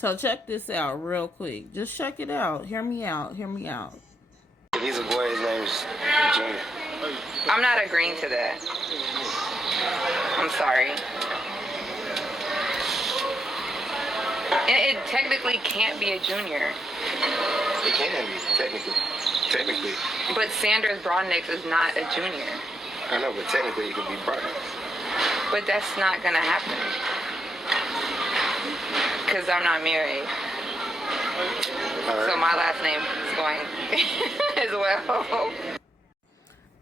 So check this out real quick. Just check it out. Hear me out. Hear me out. If he's a boy, his name's Junior. I'm not agreeing to that. I'm sorry. And it technically can't be a junior. It can be, technically. But Sanders Broadnix is not a junior. I know, but technically it can be Broadnix. But that's not gonna happen. Because I'm not married. Right. So my last name is going as well.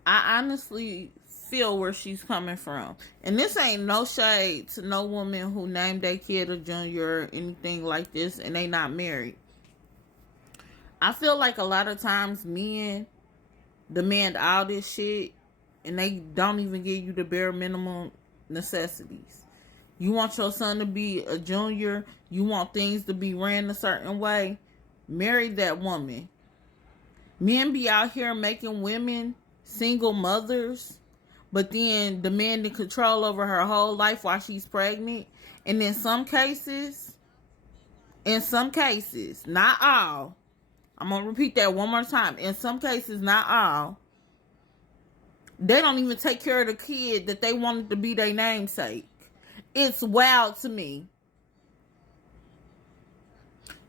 I honestly feel where she's coming from. And this ain't no shade to no woman who named their kid a junior or anything like this and they not married. I feel like a lot of times men demand all this shit and they don't even give you the bare minimum necessities. You want your son to be a junior, you want things to be ran a certain way, marry that woman. Men be out here making women single mothers, but then demanding control over her whole life while she's pregnant. And in some cases, not all, I'm going to repeat that one more time. In some cases, not all, they don't even take care of the kid that they wanted to be their namesake. It's wild to me.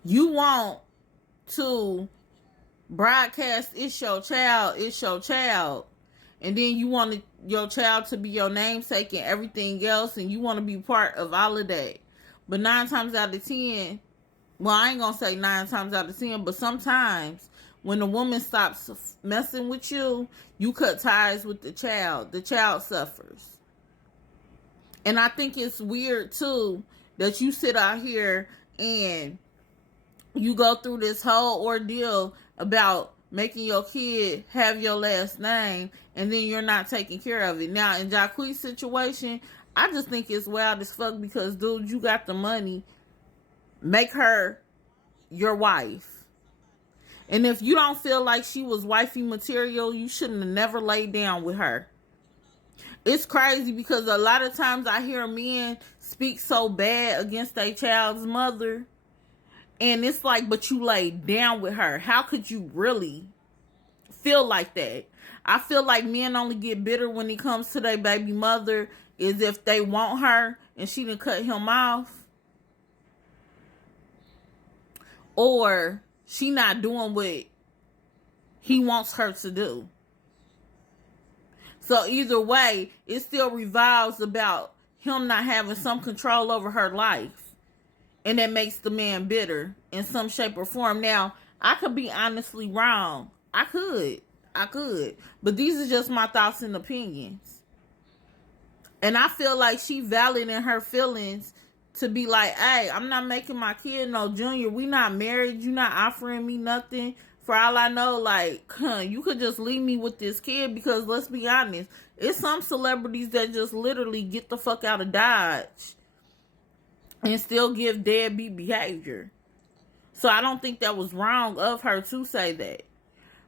You want to broadcast it's your child, and then you want your child to be your namesake and everything else, and you want to be part of all of that. But 9 times out of 10, well, I ain't gonna say 9 times out of 10, but sometimes when the woman stops messing with you, you cut ties with the child suffers. And I think it's weird too that you sit out here and you go through this whole ordeal about making your kid have your last name, and then you're not taking care of it. Now, in Jacquees' situation, I just think it's wild as fuck because, dude, you got the money. Make her your wife. And if you don't feel like she was wifey material, you shouldn't have never laid down with her. It's crazy because a lot of times I hear men speak so bad against their child's mother. And it's like, but you laid down with her. How could you really feel like that? I feel like men only get bitter when it comes to their baby mother is if they want her and she done cut him off. Or she not doing what he wants her to do. So either way, it still revolves about him not having some control over her life. And that makes the man bitter in some shape or form. Now, I could be honestly wrong. I could. But these are just my thoughts and opinions. And I feel like she valid in her feelings to be like, hey, I'm not making my kid no junior. We not married. You not offering me nothing. For all I know, like, you could just leave me with this kid because let's be honest, it's some celebrities that just literally get the fuck out of Dodge and still give deadbeat behavior. So I don't think that was wrong of her to say that.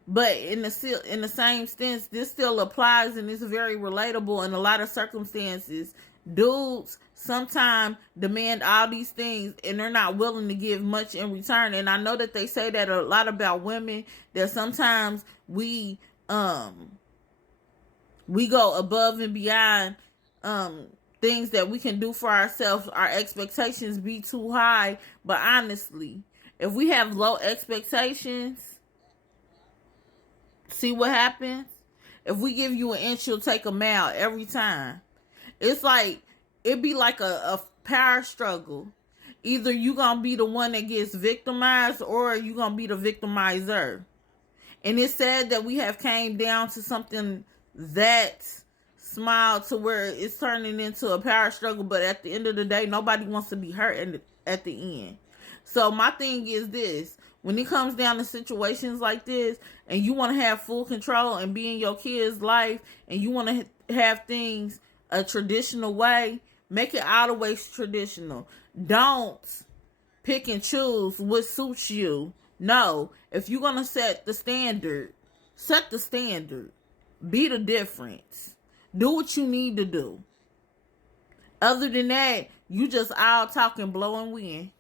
But in the same sense, this still applies and it's very relatable in a lot of circumstances. Dudes sometimes demand all these things and they're not willing to give much in return. And I know that they say that a lot about women, that sometimes we go above and beyond things that we can do for ourselves. Our expectations be too high. But honestly, if we have low expectations, see what happens? If we give you an inch, you'll take a mile every time. It's like, it'd be like a power struggle. Either you gonna be the one that gets victimized or you gonna be the victimizer. And it's sad that we have came down to something that small to where it's turning into a power struggle. But at the end of the day, nobody wants to be hurt at the end. So my thing is this. When it comes down to situations like this and you want to have full control and be in your kid's life and you want to have things a traditional way, make it all the way traditional. Don't pick and choose what suits you. No, if you're going to set the standard, set the standard. Be the difference. Do what you need to do. Other than that, you just all talking blowing wind.